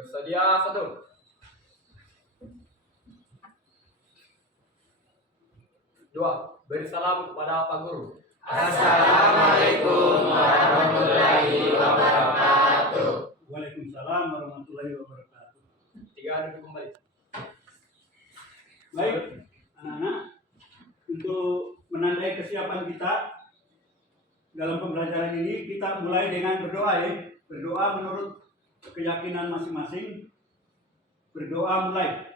Bersedia satu. Dua. Beri salam kepada Pak Guru. Assalamualaikum warahmatullahi wabarakatuh. Waalaikumsalam warahmatullahi wabarakatuh. Tiga, duduk kembali. Baik, anak-anak, untuk menandai kesiapan kita dalam pembelajaran ini, kita mulai dengan berdoa ya. Berdoa menurut keyakinan masing-masing. Berdoa mulai.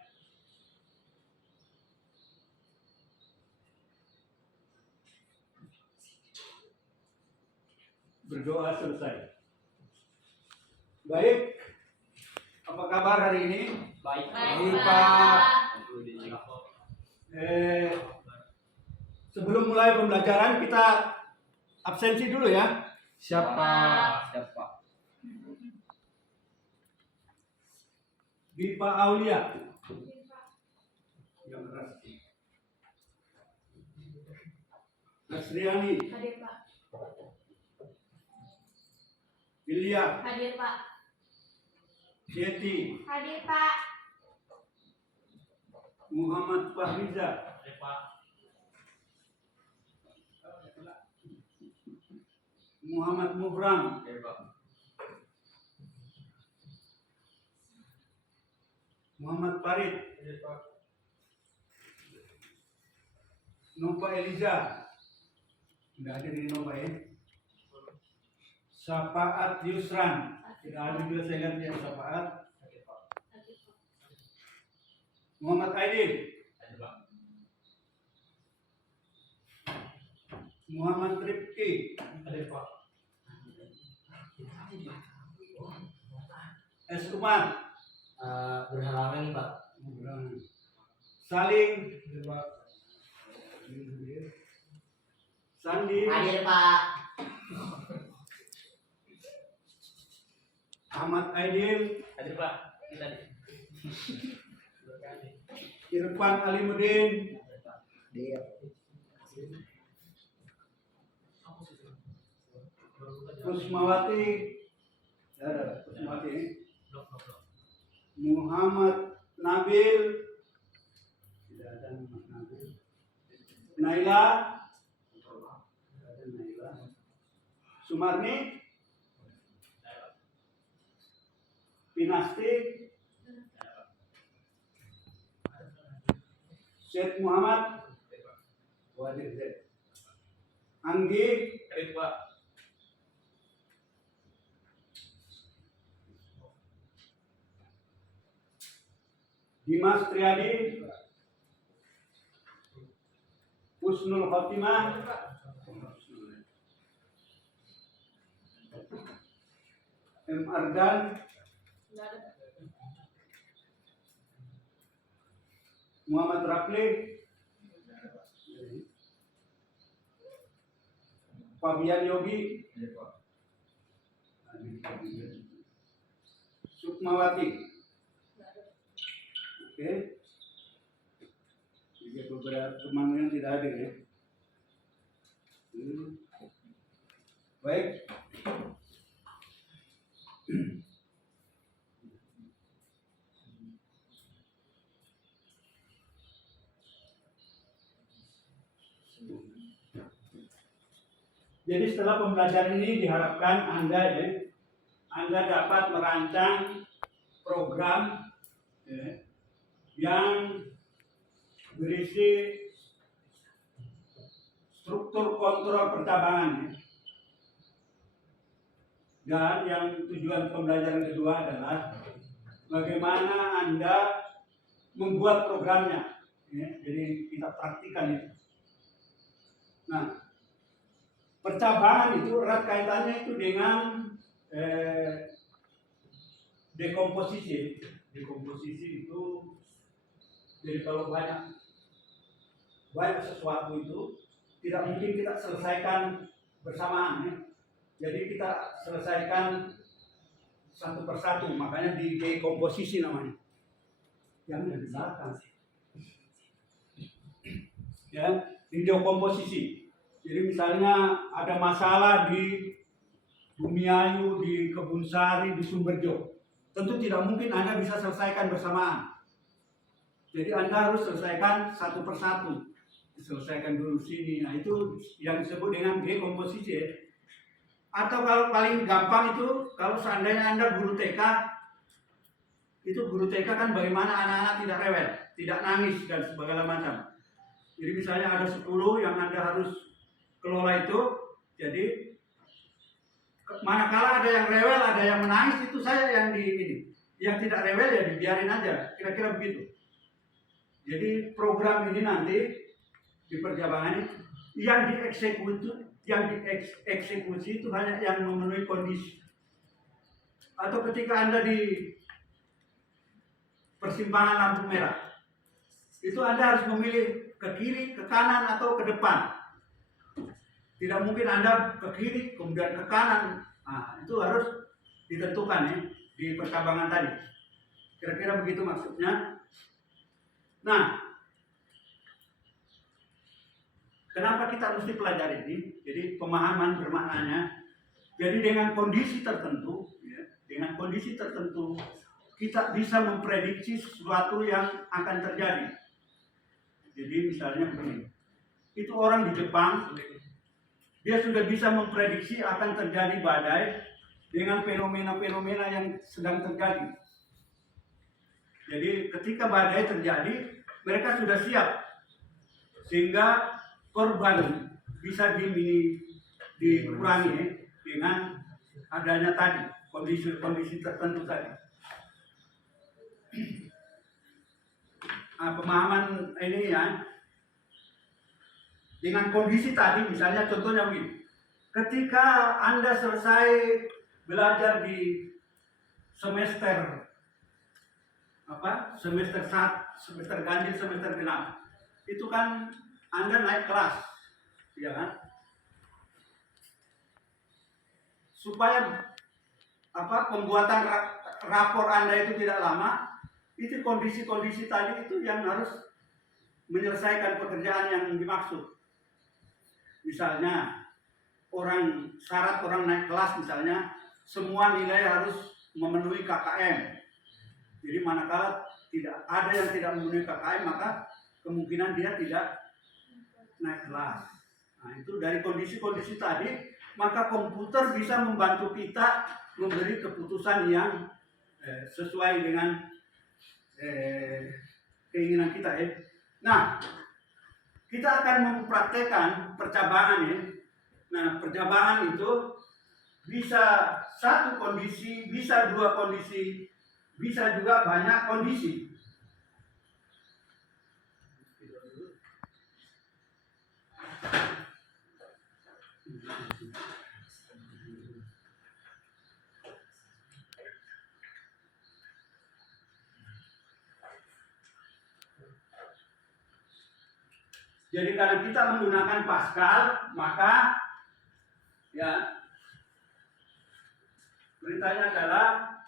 Berdoa selesai. Baik, apa kabar hari ini? Baik. Baik, Pak. Sebelum mulai pembelajaran kita absensi dulu ya. Siapa? Bipa Aulia. Yang keras. Asriani. Hadir, Pak. Ilya. Hadir, Pak. Yeti. Hadir, Pak. Muhammad Fahriza. Muhammad Mubram. Muhammad Farid. Nova Eliza. Tidak ada di Nova ya. Syafaat Yusran. Tidak ada juga saya lihat yang Syafaat. Muhammad Aidil. Muhammad Rifki. S. Umar. Berhalangan Pak. Saling. Sandi. Hadir Pak. Ahmad Aidil. Hadir Pak. Kita. Irfan Alimuddin. Kusmawati. Kusmawati. Muhammad Nabil. Tidak ada Muhammad Nabil. Naila. Tidak ada Naila. Sumarni. Pinasti. Syed Muhammad. Wadir Syed. Anggi. Hadir Pak. Dimas Triadi. Husnul Khotimah. M. Ardan. Muhammad Rafli. Fabian Yogi. Sukmawati. Oke. Juga beberapa teman yang tidak hadir ya. Baik. Jadi setelah pembelajaran ini diharapkan Anda dapat merancang program yang berisi struktur kontrol percabangan. Dan yang tujuan pembelajaran kedua adalah bagaimana Anda membuat programnya. Jadi kita praktikan itu. Nah, percabangan itu erat kaitannya itu dengan dekomposisi. Dekomposisi itu jadi kalau banyak sesuatu itu tidak mungkin kita selesaikan bersamaan ya. Jadi kita selesaikan satu persatu, makanya di dekomposisi namanya. Yang di belakang sih. Ya, di dekomposisi. Jadi misalnya ada masalah di Bumiayu, di Kebun Sari, di Sumberjo. tentu tidak mungkin Anda bisa selesaikan bersamaan. Jadi Anda harus selesaikan satu persatu. Selesaikan dulu sini. Nah, itu yang disebut dengan dekomposisi. Atau kalau paling gampang itu, kalau seandainya Anda guru TK, itu guru TK kan bagaimana anak-anak tidak rewel, tidak nangis dan segala macam. Jadi misalnya ada 10 yang Anda harus kelola itu, jadi manakala ada yang rewel, ada yang menangis, itu saya yang yang tidak rewel ya dibiarin aja, kira-kira begitu. Jadi program ini nanti di perjabangan ini yang dieksekusi itu hanya yang memenuhi kondisi. Atau ketika Anda di persimpangan lampu merah, itu Anda harus memilih ke kiri, ke kanan, atau ke depan. Tidak mungkin Anda ke kiri kemudian ke kanan. Nah, itu harus ditentukan ya di percabangan tadi. Kira-kira begitu maksudnya. Nah, kenapa kita mesti pelajari ini? Jadi pemahaman bermaknanya. Jadi dengan kondisi tertentu, ya, kita bisa memprediksi sesuatu yang akan terjadi. Jadi misalnya begini, itu orang di Jepang, dia sudah bisa memprediksi akan terjadi badai dengan fenomena-fenomena yang sedang terjadi. Jadi ketika badai terjadi, mereka sudah siap, sehingga korban bisa dikurangi dengan adanya tadi kondisi tertentu tadi. Nah, pemahaman ini ya, dengan kondisi tadi, misalnya contohnya begini, ketika Anda selesai belajar di semester ganjil, semester genap, itu kan Anda naik kelas, ya kan? Supaya pembuatan rapor Anda itu tidak lama, itu kondisi-kondisi tadi itu yang harus menyelesaikan pekerjaan yang dimaksud. Misalnya syarat orang naik kelas, misalnya semua nilai harus memenuhi KKM. Jadi manakala tidak ada yang tidak memenuhi KKM, maka kemungkinan dia tidak naik kelas. Nah, itu dari kondisi-kondisi tadi, maka komputer bisa membantu kita memberi keputusan yang sesuai dengan keinginan kita ya. Nah, kita akan mempraktekkan percabangan ya. Nah, percabangan itu bisa satu kondisi, bisa dua kondisi, bisa juga banyak kondisi. Jadi karena kita menggunakan Pascal, maka ya beritanya adalah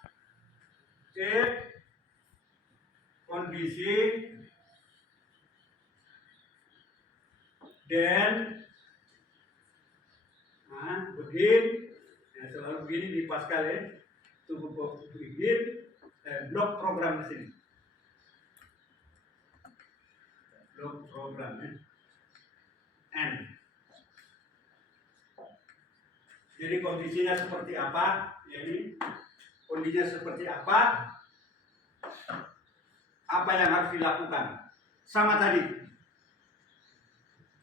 if kondisi then begin, ya selalu begini di Pascal ya, tunggu begin, blok program di sini, blok program ya. N. Jadi kondisinya seperti apa? Jadi kondisinya seperti apa? Apa yang harus dilakukan? Sama tadi.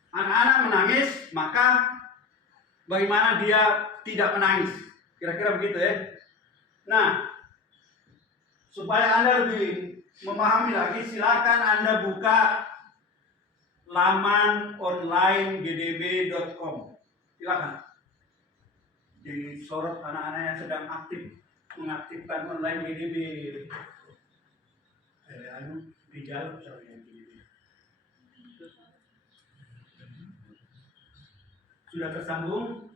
Anak-anak menangis, maka bagaimana dia tidak menangis? Kira-kira begitu ya. Nah, supaya Anda lebih memahami lagi, silakan Anda buka laman online gdb.com. Silakan. Disorot anak-anak yang sedang mengaktifkan online GDB. Dijawab soalnya GDB. Sudah tersambung?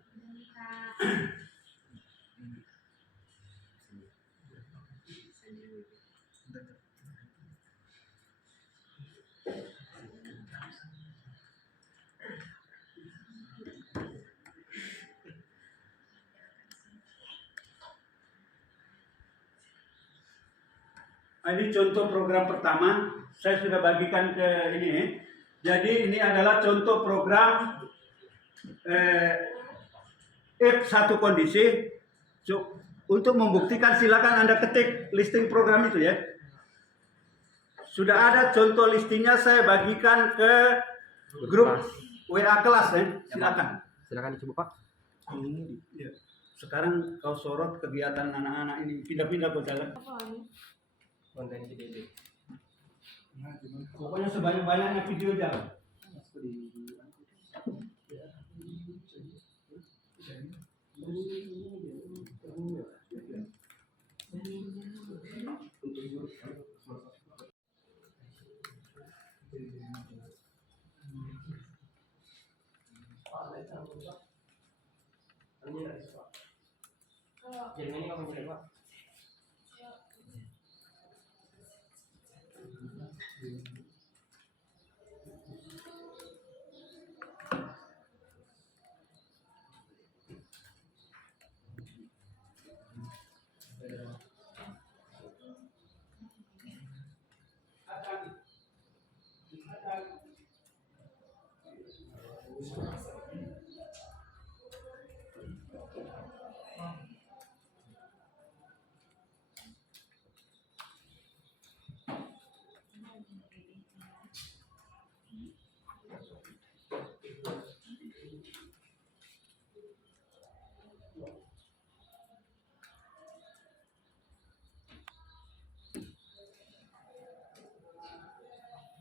Ini contoh program pertama. Saya sudah bagikan ke ini. Jadi ini adalah contoh program F1 kondisi. Untuk membuktikan silakan Anda ketik listing program itu ya. Sudah ada contoh listingnya, saya bagikan ke grup WA kelas ya. Silakan. Silakan dicoba Pak. Ya. Sekarang kau sorot kegiatan anak-anak ini pindah-pindah ke jalan. Konten CDB. Pokoknya sebanyak-banyaknya video jalan. Jadi ini kamu coba.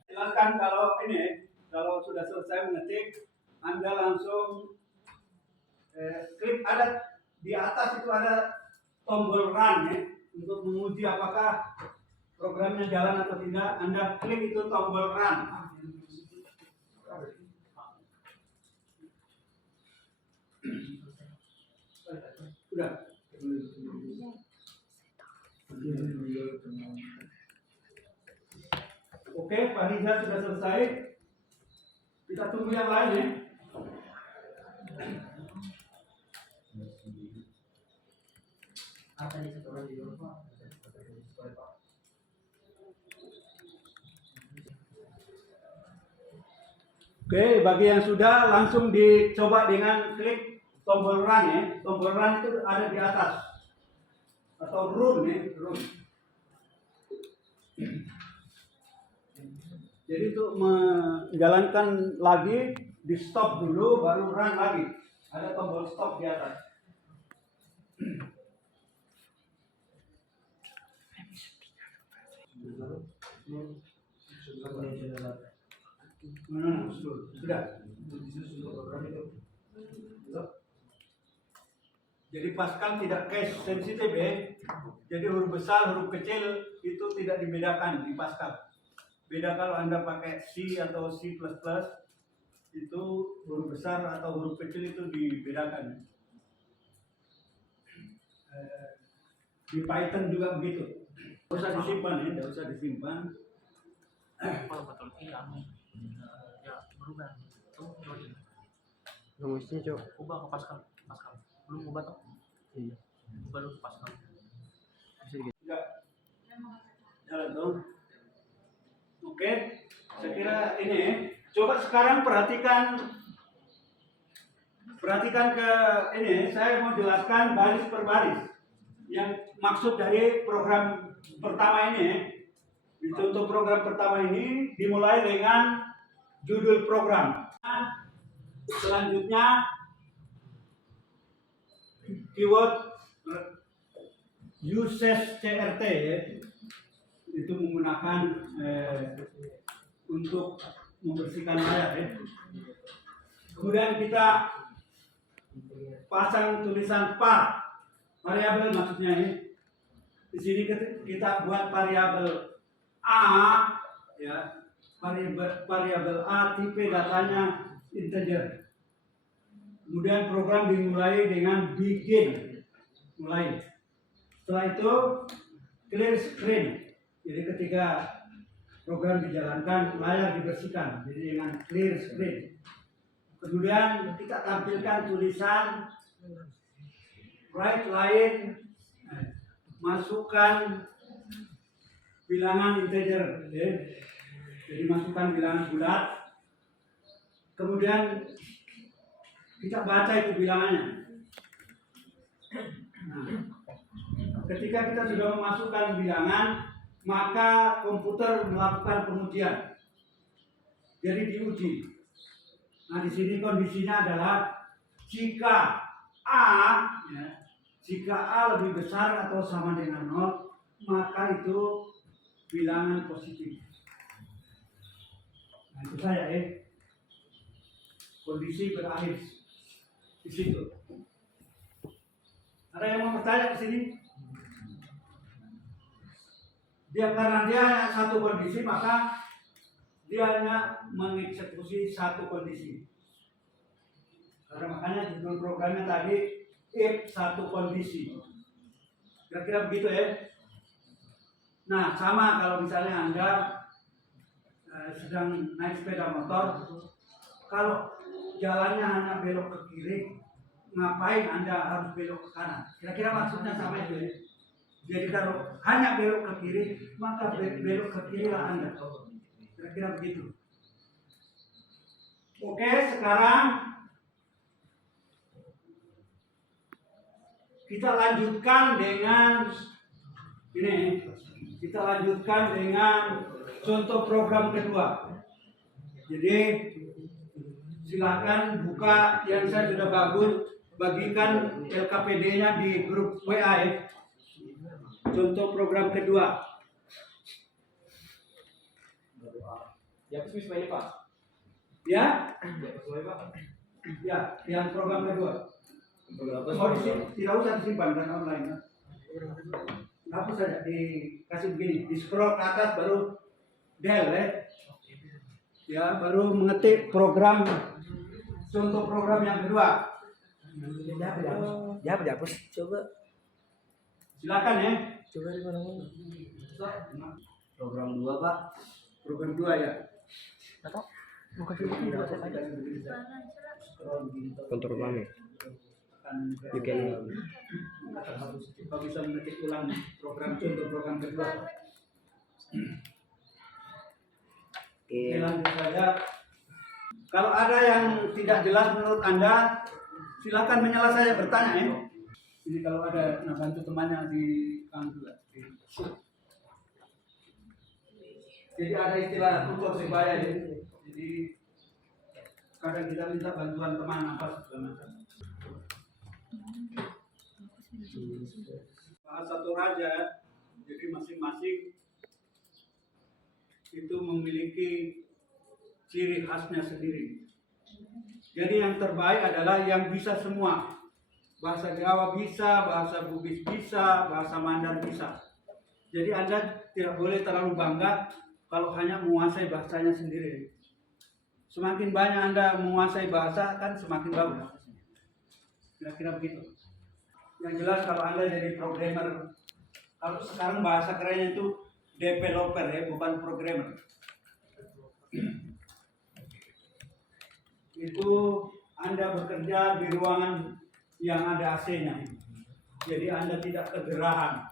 Silakan kalau sudah selesai mengetik, Anda langsung klik, ada di atas itu ada tombol run ya, untuk menguji apakah programnya jalan atau tidak. Anda klik itu tombol run. Sudah. Oke, Pak Riza sudah selesai. Kita tunggu yang lain ya. Oke, bagi yang sudah langsung dicoba dengan klik tombol run ya. Tombol run itu ada di atas. Atau run ya, run. Jadi untuk menjalankan lagi, di stop dulu baru run lagi. Ada tombol stop di atas. Sudah. Jadi Pascal tidak case sensitif ya. Jadi huruf besar, huruf kecil itu tidak dibedakan di Pascal. Beda kalau Anda pakai C atau C++, itu huruf besar atau huruf kecil itu dibedakan. Di Python juga begitu. Tidak usah disimpan ya, tidak usah disimpan. Kalau betul iya, ya berubah. Rumusnya coba ubah ke Pascal. Belum ubah toh? Iya. Ubah dulu ke Pascal. Tidak. Jalan dong. Oke, saya kira ini. Coba sekarang perhatikan ke ini. Saya mau jelaskan baris per baris. Yang maksud dari program pertama ini. Di contoh program pertama ini dimulai dengan judul program. Selanjutnya keyword uses CRT ya. Itu menggunakan untuk membersihkan layar ya. Kemudian kita pasang tulisan var, variabel maksudnya ini. Di sini kita buat variabel A ya, variabel A tipe datanya integer. Kemudian program dimulai dengan begin, mulai. Setelah itu clear screen. Jadi ketika program dijalankan, layar dibersihkan. Jadi dengan clear screen. Kemudian kita tampilkan tulisan right line, masukkan bilangan integer, ya. Jadi masukkan bilangan bulat, kemudian kita baca itu bilangannya. Nah, ketika kita sudah memasukkan bilangan, maka komputer melakukan pengujian. Jadi diuji. Nah, di sini kondisinya adalah jika A, ya, jika A lebih besar atau sama dengan 0, maka itu bilangan positif. Nah, itu saya kondisi berakhir di situ. Ada yang mau bertanya ke sini? Karena dia hanya satu kondisi, maka dia hanya mengeksekusi satu kondisi. Karena makanya judul programnya tadi if satu kondisi. Kira-kira begitu ya. Nah, sama kalau misalnya Anda sedang naik sepeda motor, kalau jalannya hanya belok ke kiri, ngapain Anda harus belok ke kanan? Kira-kira maksudnya sama itu ya. Jadi kalau hanya belok ke kiri, maka belok ke kiri lah Anda. Kira-kira begitu. Oke, sekarang kita lanjutkan dengan ini. Kita lanjutkan dengan contoh program kedua. Jadi silakan buka yang saya sudah bagikan LKPD-nya di grup WA ya. Contoh program kedua. Dihapus semua ini Pak. Ya? Dihapus semua Pak. Ya, yang program kedua. Oh, tidak usah disimpan kan online. Ya? Hapus saja, dikasih begini, di scroll ke atas baru del ya. Ya, baru mengetik program contoh program yang kedua. Ya, dihapus. Coba. Silakan ya. Coba di mana? Program 2, Pak. Program 2 ya. Bukan juga saya tanya. Kontrol kami. You can kita bisa mengetik ulang program contoh program kedua. Oke, lanjut saja. Kalau ada yang tidak jelas menurut Anda, silakan menyela saya, bertanya ya. Ini kalau ada bantu temannya di kantor. Jadi ada istilah tutor sebaya ya. Jadi kadang kita minta bantuan teman apa segala macam. Bahasa Toraja, jadi masing-masing itu memiliki ciri khasnya sendiri. Jadi yang terbaik adalah yang bisa semua. Bahasa Jawa bisa, bahasa Bugis bisa, bahasa Mandar bisa. Jadi Anda tidak boleh terlalu bangga kalau hanya menguasai bahasanya sendiri. Semakin banyak Anda menguasai bahasa kan semakin bagus. Kira-kira begitu. Yang jelas kalau Anda jadi programmer, kalau sekarang bahasa kerennya itu developer ya, bukan programmer. Itu Anda bekerja di ruangan yang ada AC-nya. Jadi Anda tidak kegerahan.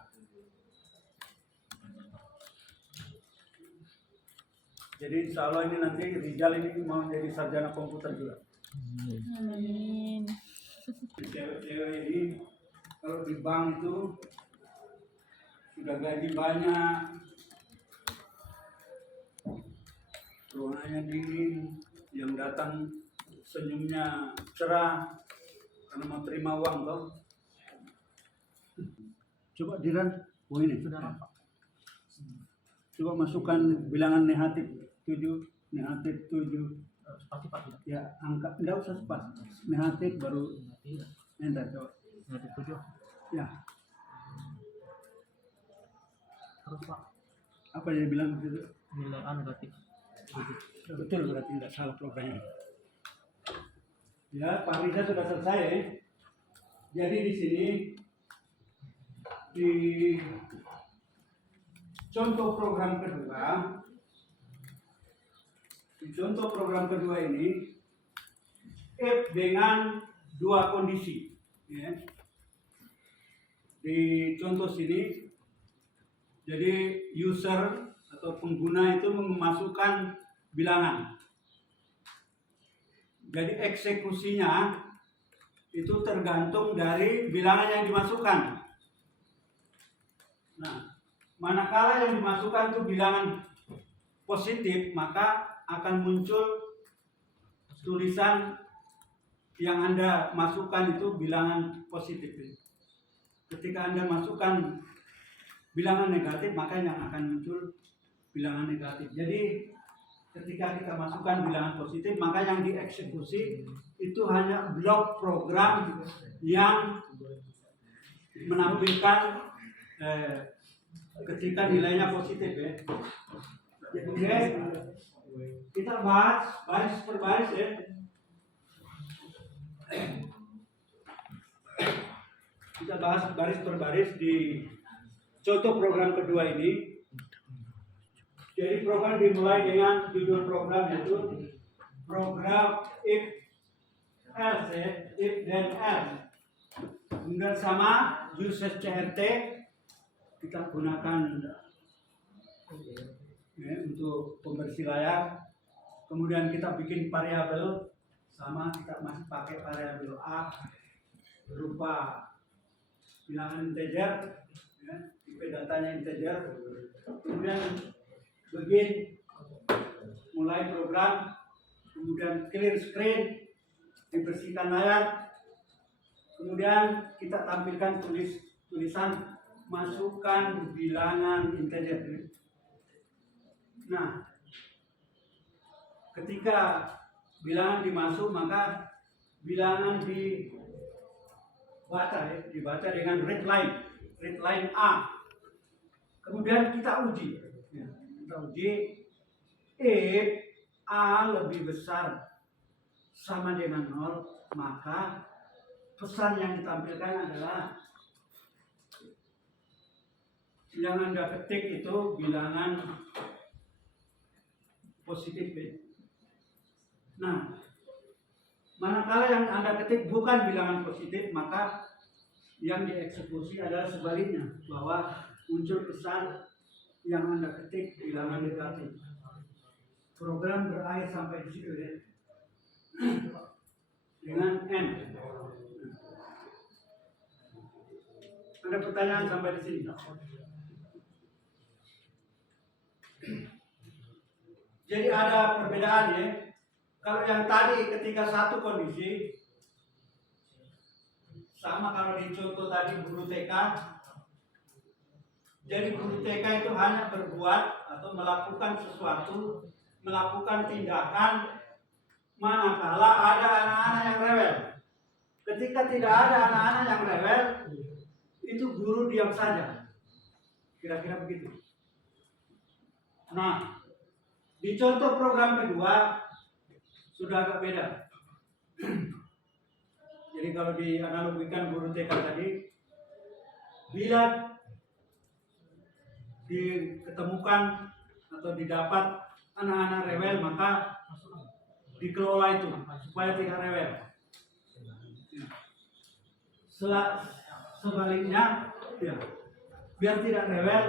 Jadi insya Allah ini nanti Rizal ini mau jadi sarjana komputer juga. Amin. Cewek-cewek ini kalau di bank itu sudah gaji banyak, ruangannya dingin, yang datang senyumnya cerah karena mau terima uang toh. Coba Diran, ini Sudah nampak. coba masukkan bilangan negatif 7, negatif 7. Pasti Pak. Ya, angka enggak usah pas. Negatif baru enter coba. Negatif 7. Ya, Terus Pak. apa yang bilang itu? Nilai A negatif. Betul, berarti tidak salah programnya. Ya, Pak Riza sudah selesai. Jadi di sini di contoh program kedua ini if dengan dua kondisi. Ya. Di contoh sini Jadi user atau pengguna itu memasukkan bilangan. Jadi eksekusinya itu tergantung dari bilangan yang dimasukkan. Nah, manakala yang dimasukkan itu bilangan positif, maka akan muncul tulisan yang Anda masukkan itu bilangan positif. Ketika Anda masukkan bilangan negatif, maka yang akan muncul bilangan negatif. Jadi ketika kita masukkan bilangan positif, maka yang dieksekusi itu hanya blok program yang menampilkan ketika nilainya positif ya. Oke, kita bahas baris per baris ya. Kita bahas baris per baris di contoh program kedua ini. Jadi program dimulai dengan judul program yaitu program if else ya, if then else. Kemudian sama uses CRT kita gunakan ya, untuk pembersih layar. Kemudian kita bikin variabel sama, kita masih pakai variabel A berupa bilangan integer ya, tipe datanya integer. Kemudian begin mulai program, kemudian clear screen, dibersihkan layar, kemudian kita tampilkan tulisan masukkan bilangan integer. Nah, ketika bilangan dimasuk, maka bilangan dibaca ya, dibaca dengan read line A. Kemudian kita uji. Kita uji if A lebih besar sama dengan 0, maka pesan yang ditampilkan adalah yang Anda ketik itu bilangan positif. Nah, manakala yang Anda ketik bukan bilangan positif, maka yang dieksekusi adalah sebaliknya, bahwa muncul pesan yang Anda ketik bilangan negatif. Program berakhir sampai di situ ya. Dengan N. Ada pertanyaan sampai di sini? Jadi ada perbedaan ya. Kalau yang tadi ketika satu kondisi sama, kalau di contoh tadi guru TK. Jadi guru TK itu hanya berbuat atau melakukan sesuatu, melakukan tindakan manakala ada anak-anak yang rewel. Ketika tidak ada anak-anak yang rewel, itu guru diam saja. Kira-kira begitu. Nah, di contoh program kedua sudah agak beda. Jadi kalau dianalogikan guru TK tadi, bila diketemukan atau didapat anak-anak rewel, maka dikelola itu supaya tidak rewel. Sebaliknya ya, biar tidak rewel,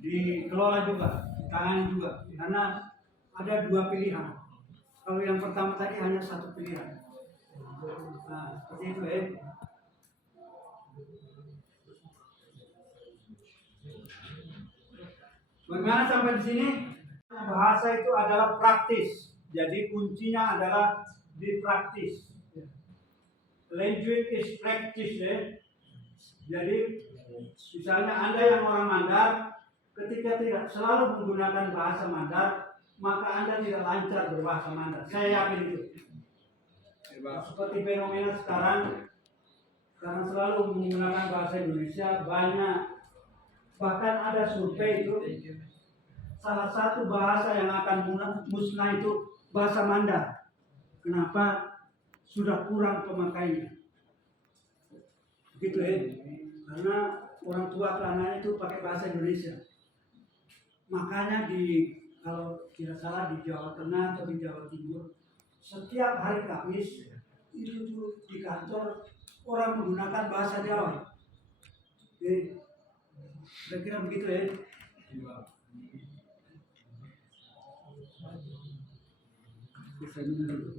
dikelola juga, ditangani juga, karena ada dua pilihan. Kalau yang pertama tadi hanya satu pilihan. Nah, seperti itu ya. Bagaimana sampai di sini? Bahasa itu adalah praktis. Jadi kuncinya adalah di praktis. Language is practice ya. Jadi misalnya Anda yang orang Mandar, ketika tidak selalu menggunakan bahasa Mandar, maka Anda tidak lancar berbahasa Mandar. Saya yakin itu. Seperti fenomena sekarang, karena selalu menggunakan bahasa Indonesia, banyak, bahkan ada survei itu, salah satu bahasa yang akan musnah itu bahasa Mandar. Kenapa? Sudah kurang pemakainya. Gitu ya. Karena orang tua ke anaknya itu pakai bahasa Indonesia. Makanya kalau tidak salah di Jawa Tengah atau di Jawa Timur, setiap hari Kamis itu di kantor orang menggunakan bahasa Jawa. Kira-kira begitu ya. Bisa dulu.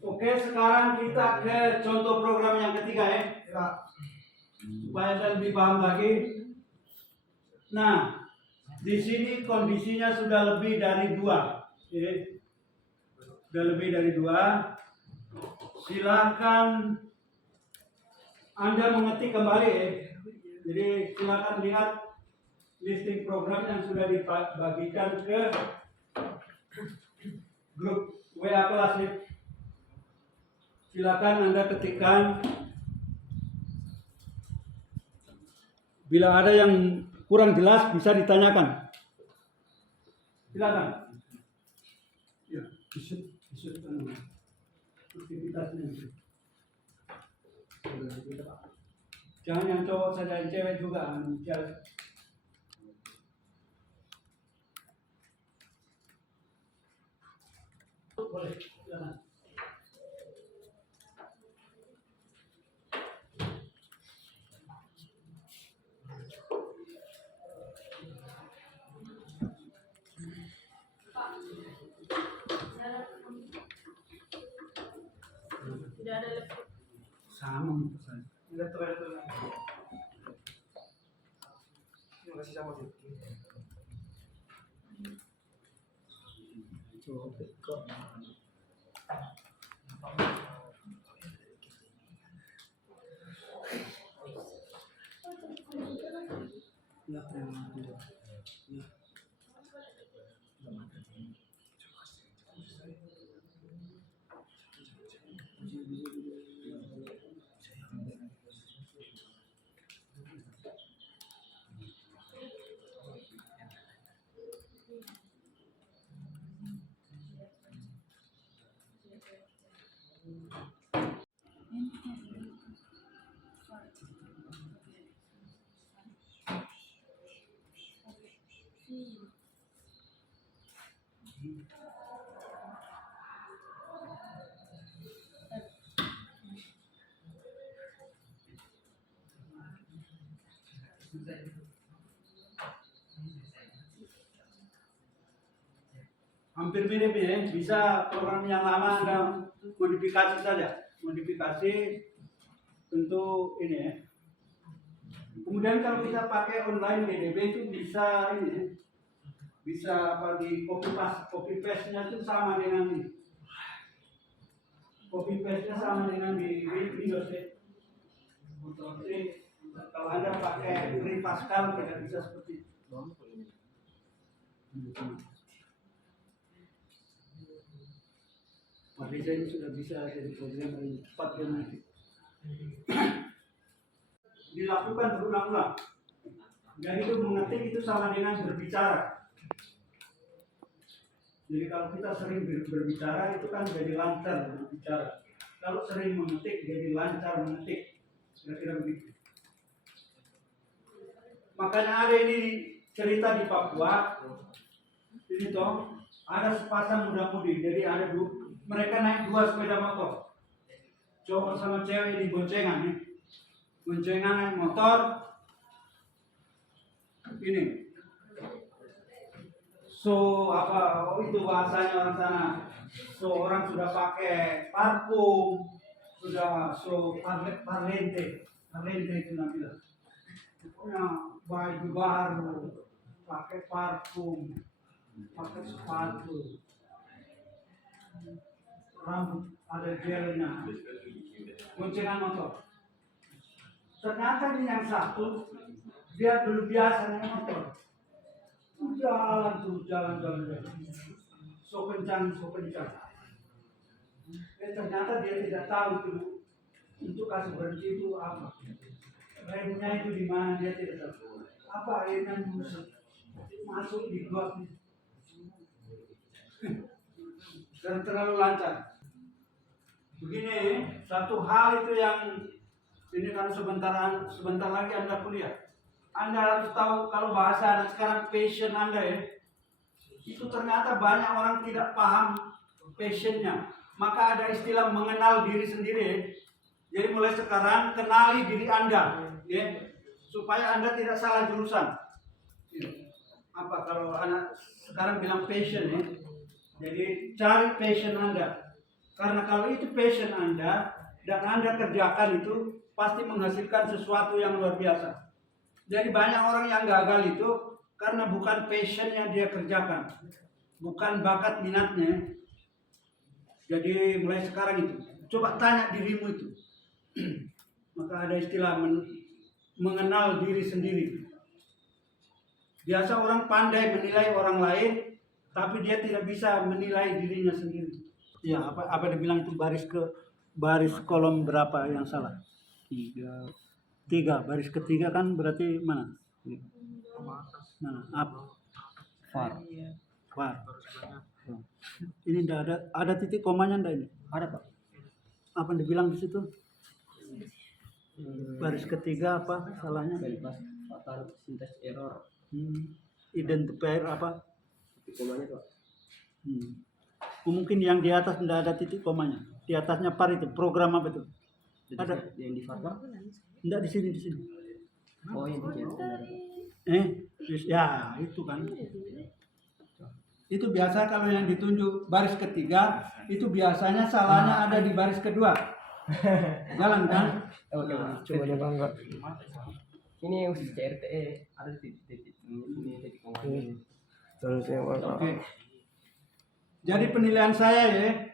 Oke, sekarang kita ke contoh program yang ketiga ya. Supaya saya lebih paham lagi. Nah, di sini kondisinya sudah lebih dari 2. Ya. Sudah lebih dari 2. Silakan Anda mengetik kembali ya. Jadi silakan lihat listing program yang sudah dibagikan ke grup WA kelas ya. Silakan Anda ketikkan. Bila ada yang kurang jelas bisa ditanyakan. Silakan. Ya, disut aktivitasnya. Jangan yang cowok saja, yang cewek juga. Boleh, silakan. Tidak ada laptop. Sama pesan. Terima kasih sama sih. Ya, ya. Hampir mirip ya, bisa program yang lama Anda modifikasi saja. Modifikasi tentu ini ya. Kemudian kalau kita pakai online DDB itu bisa ini ya. Bisa apa di copy paste-nya itu sama dengan ini. Copy paste-nya sama dengan di Windows ya. Jadi kalau Anda pakai Free Pascal tidak bisa seperti itu. Pak Reza ini sudah bisa jadi program yang cepat dan nanti dilakukan berulang-ulang. Dan itu mengetik itu sama dengan berbicara. Jadi kalau kita sering berbicara itu kan jadi lancar berbicara. Kalau sering mengetik jadi lancar mengetik. Kira-kira begitu. Makanya ada ini cerita di Papua. Ini toh ada sepasang muda-mudi. Jadi ada mereka naik 2 sepeda motor. Cowok sama cewek di boncengan nih. Boncengan naik motor. Ini. So apa itu bahasanya orang sana. So orang sudah pakai parfum, sudah parlente itu nanti lah. Pokoknya baju baru, pakai parfum, pakai sepatu, rambut ada gelnya, boncengan motor. Ternyata di yang satu dia dulu biasa naik motor, jalan. So kencang. Ternyata dia tidak tahu itu untuk kasih berhenti itu apa, remnya itu di mana dia tidak tahu. apa airnya masuk di got dan terlalu lancar. Begini, satu hal itu yang ini kan sebentar lagi Anda kuliah. Anda harus tahu kalau bahasa anak sekarang passion Anda ya, itu ternyata banyak orang tidak paham passionnya. Maka ada istilah mengenal diri sendiri. Jadi mulai sekarang kenali diri Anda, ya, supaya Anda tidak salah jurusan. Apa kalau anak sekarang bilang passion ya? Jadi cari passion Anda. Karena kalau itu passion Anda dan Anda kerjakan itu pasti menghasilkan sesuatu yang luar biasa. Jadi banyak orang yang gagal itu karena bukan passion yang dia kerjakan, bukan bakat minatnya. Jadi mulai sekarang itu, coba tanya dirimu itu. Maka ada istilah mengenal diri sendiri. Biasa orang pandai menilai orang lain, tapi dia tidak bisa menilai dirinya sendiri. Ya, apa dia bilang itu baris kolom berapa yang salah? Tiga. Baris ketiga kan berarti mana? Mana? Apa? Far. Ini tidak ada titik komanya ndak ini? Ada Pak. Apa yang dibilang di situ? Baris ketiga apa salahnya? Fatal syntax error. Identifier apa? Titik komanya Pak. Mungkin yang di atas tidak ada titik komanya. Di atasnya par itu program apa itu? Ada Yang di Pak? tidak di sini. Oh yang di Ya itu kan. Itu biasa kalau yang ditunjuk baris ketiga itu biasanya salahnya ada di baris kedua. Jalan kan? Oke, coba coba enggak. Ini usus CRTE ada titik komanya. Oke. Jadi penilaian saya ya,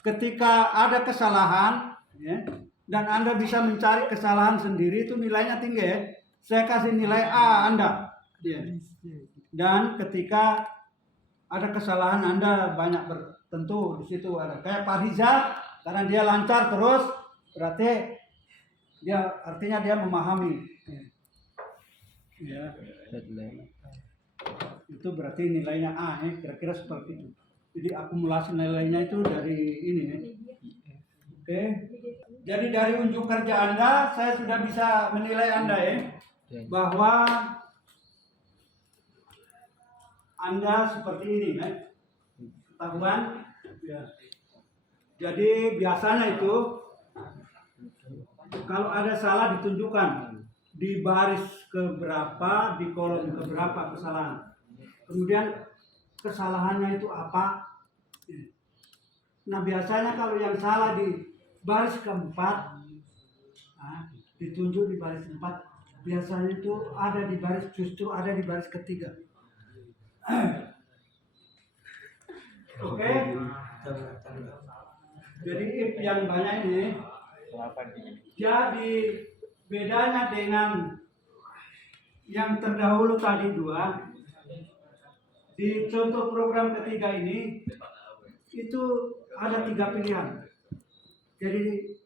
ketika ada kesalahan ya, dan Anda bisa mencari kesalahan sendiri itu nilainya tinggi ya. Saya kasih nilai A Anda. Ya. Dan ketika ada kesalahan Anda banyak tentu di situ ada kayak Pak Riza karena dia lancar terus berarti artinya dia memahami. Ya. Itu berarti nilainya A ya, kira-kira seperti itu. Jadi akumulasi nilainya itu dari ini ya. Oke. Jadi dari unjuk kerja Anda saya sudah bisa menilai Anda ya bahwa Anda seperti ini ya. Ketahuan ya. Jadi biasanya itu kalau ada salah ditunjukkan di baris keberapa, di kolom keberapa kesalahan. Kemudian kesalahannya itu apa? Nah biasanya kalau yang salah di baris keempat, ditunjuk di baris keempat, biasanya itu justru ada di baris ketiga. Oke? Jadi if yang banyak ini, jadi bedanya dengan yang terdahulu tadi dua, di contoh program ketiga ini itu ada 3 pilihan. Jadi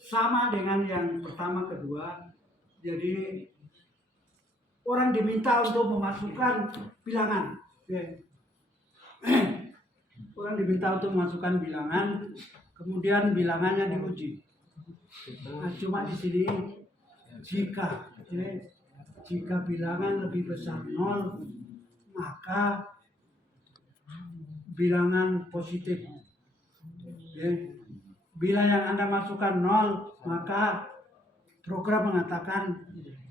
sama dengan yang pertama kedua. Jadi orang diminta untuk memasukkan bilangan. Orang diminta untuk memasukkan bilangan, kemudian bilangannya diuji. Nah, cuma di sini jika bilangan lebih besar 0 maka bilangan positif. Bila yang Anda masukkan 0 maka program mengatakan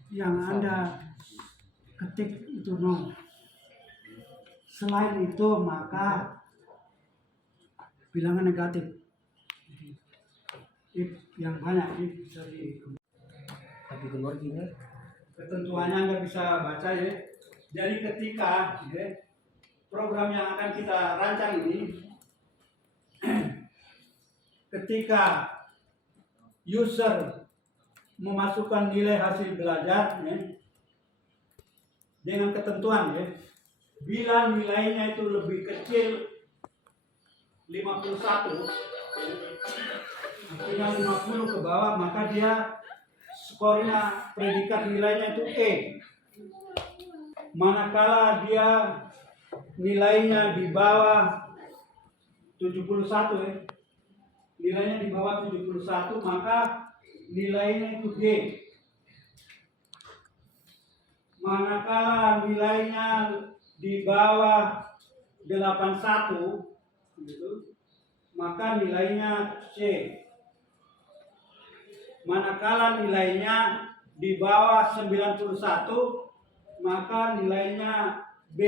yang Anda ketik itu 0. Selain itu maka bilangan negatif. Yang banyak ini bisa Tapi keluar gini. ketentuannya Anda bisa baca ya. Jadi ketika program yang akan kita rancang ini, ketika user memasukkan nilai hasil belajar dengan ketentuan bila nilainya itu lebih kecil 51, artinya 50 ke bawah, maka dia skornya predikat nilainya itu E. manakala dia nilainya di bawah 71 ya. Nilainya di bawah 71 maka nilainya itu G. Manakala nilainya di bawah 81 gitu, maka nilainya C. Manakala nilainya di bawah 91 maka nilainya B.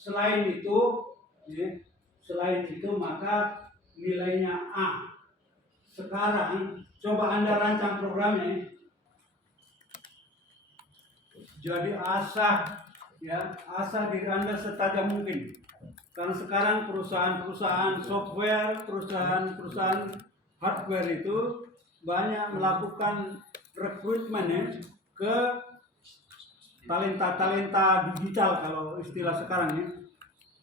Selain itu maka nilainya A. Sekarang coba Anda rancang programnya. Jadi asah diri Anda setajam mungkin. Karena sekarang perusahaan-perusahaan software, perusahaan-perusahaan hardware itu banyak melakukan rekrutmen ke talenta digital kalau istilah sekarang ya.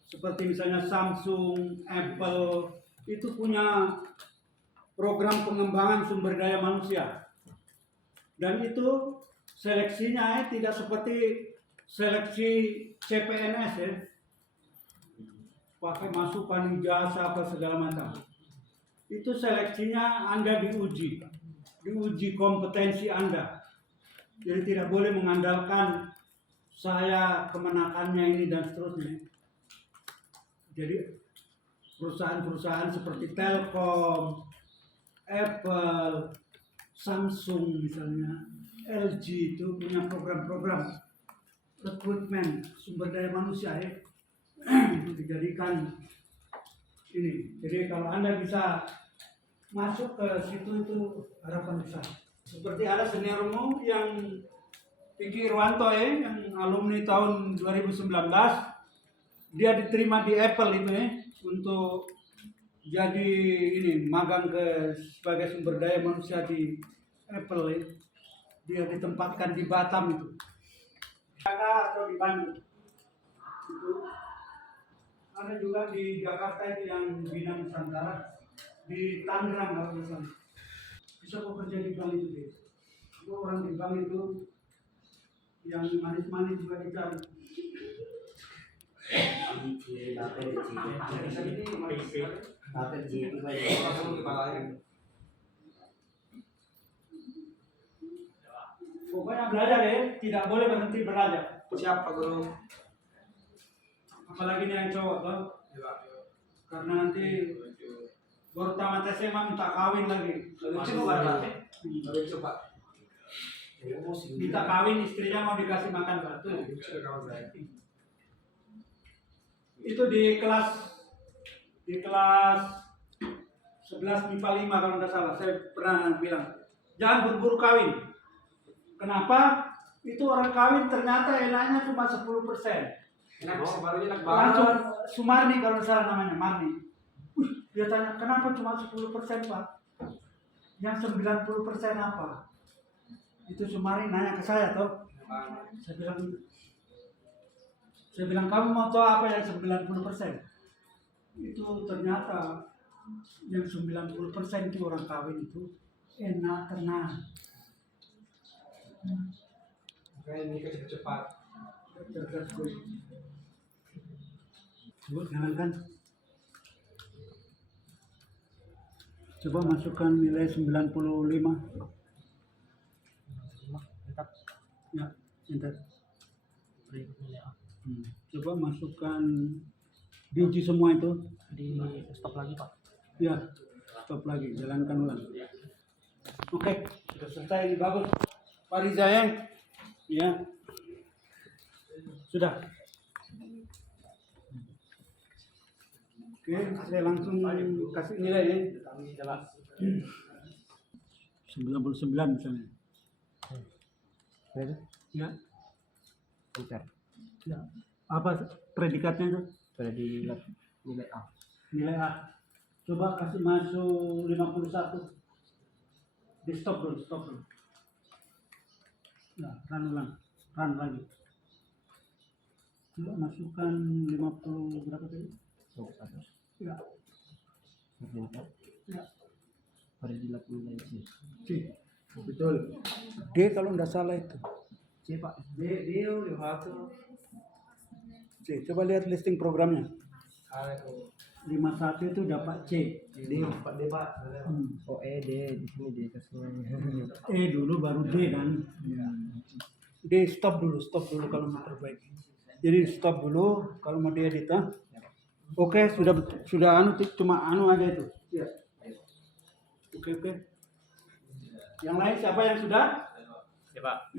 Seperti misalnya Samsung, Apple itu punya program pengembangan sumber daya manusia. Dan itu seleksinya tidak seperti seleksi CPNS ya. Pakai masukan ijazah apa segala macam. Itu seleksinya Anda diuji kompetensi Anda. Jadi tidak boleh mengandalkan saya kemenakannya ini dan seterusnya. Jadi perusahaan-perusahaan seperti Telkom, Apple, Samsung misalnya, LG itu punya program-program rekrutmen sumber daya manusia ya. Itu dijadikan ini. Jadi kalau Anda bisa masuk ke situ itu harapan besar. Seperti ada seniormu yang Vicky Irwanto ya, yang alumni tahun 2019, dia diterima di Apple itu ya, untuk jadi ini magang sebagai sumber daya manusia di Apple ya. Dia ditempatkan di Batam itu, atau di Bandung. Itu ada juga di Jakarta itu yang Bina Nusantara, di Tangerang kalau misalnya. Bisa bekerja di bank itu deh. Itu orang di bank itu yang manis-manis juga dicari. Pokoknya belajar ya, tidak boleh berhenti belajar. Siapa guru? Apalagi ini yang cowok toh. Karena nanti baru tamat SMA minta kawin lagi. Coba. Minta kawin, istrinya mau dikasih makan batu. Itu di kelas 11 MIPA 5 kalau tidak salah, saya pernah bilang jangan buru-buru kawin. Kenapa? Itu orang kawin ternyata enaknya cuma 10%. Langsung Sumarni kalau tidak salah namanya, Marni. Dia tanya, kenapa cuma 10% Pak? Yang 90% apa? Itu Sumarni nanya ke saya toh. Saya bilang kamu mau tahu apa yang 90%? Itu ternyata yang 90% itu orang kawin itu enak, tenang. Makanya ini cepat. Cerdas gue. Coba jalankan. Coba masukkan nilai 95. Mantap. Ya, enter. Berikutnya A. Coba masukkan diuji semua itu. Di stop lagi Pak. Ya, stop lagi, jalankan ulang. Oke, sudah selesai ini bagus. Pak Riza ya. Sudah. Oke, saya langsung kasih nilai ya. 99 misalnya. Ya. Pintar. Ya. Apa predikatnya itu? Sudah dilihat nilai A. Nilai A. Coba kasih masuk 51. Di stop dulu. Ya, run lagi. Coba masukkan 50 berapa tadi? So, ada. Ya. Pintar. Ya. Sudah dilihat nilai C. C. Betul. D kalau tidak salah itu. C Pak. Dia satu. C. Coba lihat listing programnya. A itu. 51 itu dapat C. D Pak D Pak. Oh D di sini D sesuai. E dulu baru D kan. D stop dulu kalau mau perbaiki. Jadi stop dulu kalau mau diedit. Oke, sudah anu cuma anu aja itu. Ya. Oke. Yang lain siapa yang sudah? Ya Pak.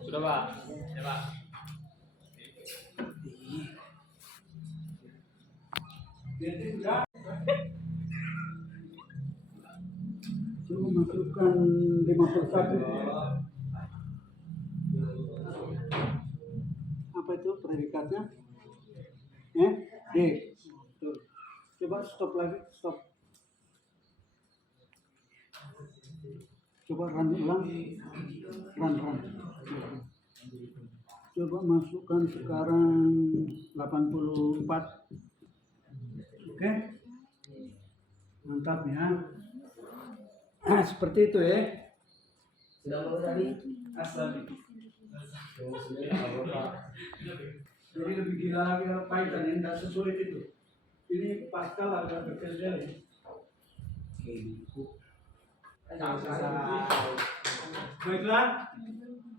Sudah Pak. Ya Pak. Jadi sudah. Coba masukkan 51. Apa itu predikatnya? D. Tuh. Coba stop lagi, stop. Coba run ulang. Run. Coba masukkan sekarang 84. Oke. Mantap ya. Seperti itu ya. Sudah mau tadi? Jadi lebih gila lagi kalau Python ini tidak sesulit itu. Ini Pascal agak bekerja ya. Baiklah,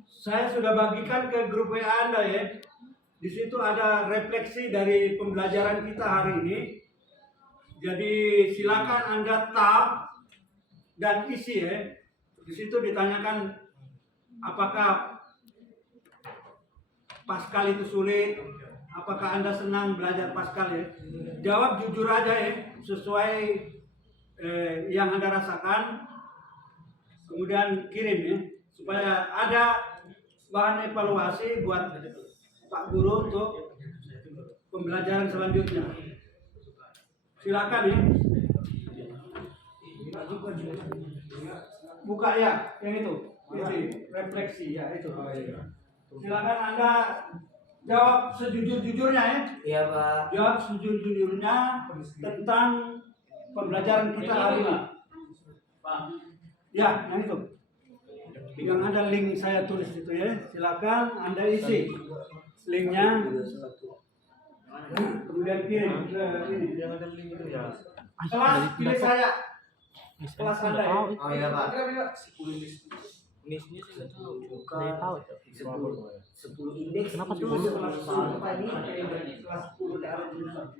saya sudah bagikan ke grup WA Anda ya. Di situ ada refleksi dari pembelajaran kita hari ini. Jadi silakan Anda tab dan isi ya. Di situ ditanyakan apakah Pascal itu sulit, apakah Anda senang belajar Pascal ya? Jawab jujur aja ya, sesuai yang Anda rasakan. Kemudian kirim ya, supaya ada bahan evaluasi buat Pak Guru untuk pembelajaran selanjutnya. Silakan ya. Buka ya, yang itu refleksi ya itu. Silakan Anda jawab sejujur-jujurnya ya. Iya Pak. Jawab sejujur-jujurnya tentang pembelajaran kita hari ini. Pak. Ya, yang itu. Yang ada link saya tulis itu ya. Silakan Anda isi linknya. Kemudian kirim ke ini. Yang ada link itu ya. Kelas pilih saya. Kelas Anda ya. Oh iya Pak. Ini sih nggak tahu. Saya tahu. 10 indeks. Kenapa itu 10? kelas 10 Pak ini? Kelas 10 ada jurusan.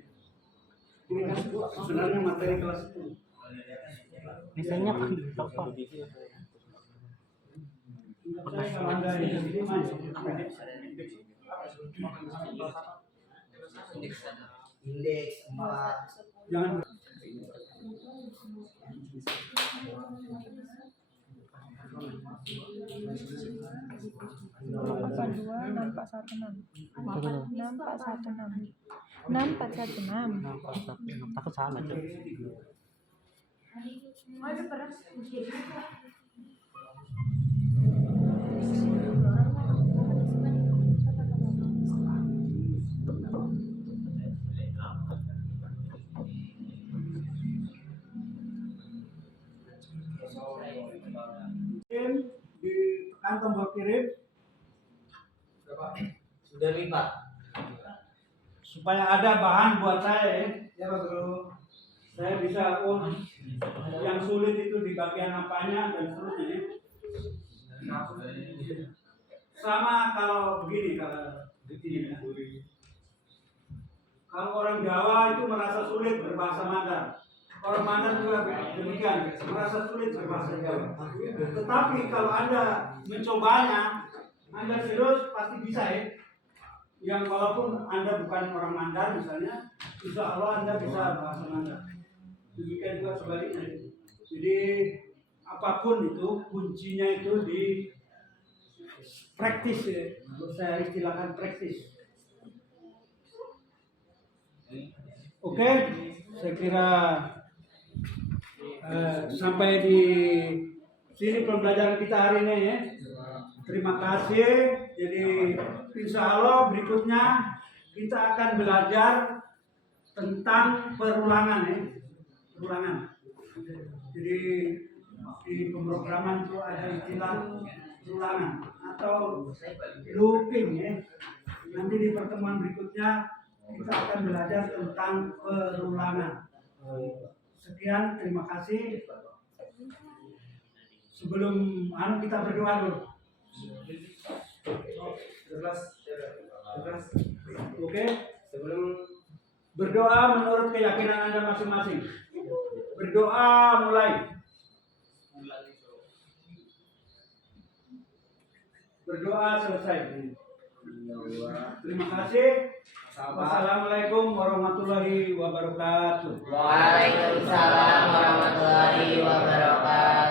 Ini kan sebenarnya materi kelas 10. Desainnya kan apa? Kalau Anda ini masuk Indeks 4. jangan Dua 6416 6416 Takut salah tuh. kirim, ditekan tombol kirim Sudah nih Pak. supaya ada bahan buat saya ya Pak Guru. Saya bisa yang sulit itu di bagian apanya dan seterusnya. Sama kalau begini kalau orang Jawa itu merasa sulit berbahasa Mandar. Orang Mandar juga demikian, merasa sulit berbahasa Jawa. Tetapi kalau Anda mencobanya, Anda serius pasti bisa ya. Yang walaupun Anda bukan orang Mandar misalnya, insya Allah Anda bisa bahasa Mandar. Demikian juga sebaliknya. Jadi apapun itu kuncinya itu di praktis ya. Saya istilahkan praktis. Oke, saya kira sampai di sini pembelajaran kita hari ini ya. Terima kasih. Jadi insya Allah berikutnya kita akan belajar tentang perulangan ya. perulangan. Jadi di pemrograman itu ada istilah perulangan atau looping ya. Nanti di pertemuan berikutnya kita akan belajar tentang perulangan. Sekian, terima kasih. Sebelum kita berdoa dulu. Oke, sebelum berdoa menurut keyakinan Anda masing-masing. Berdoa mulai. Berdoa selesai. Terima kasih. Wassalamualaikum warahmatullahi wabarakatuh. Waalaikumsalam warahmatullahi wabarakatuh.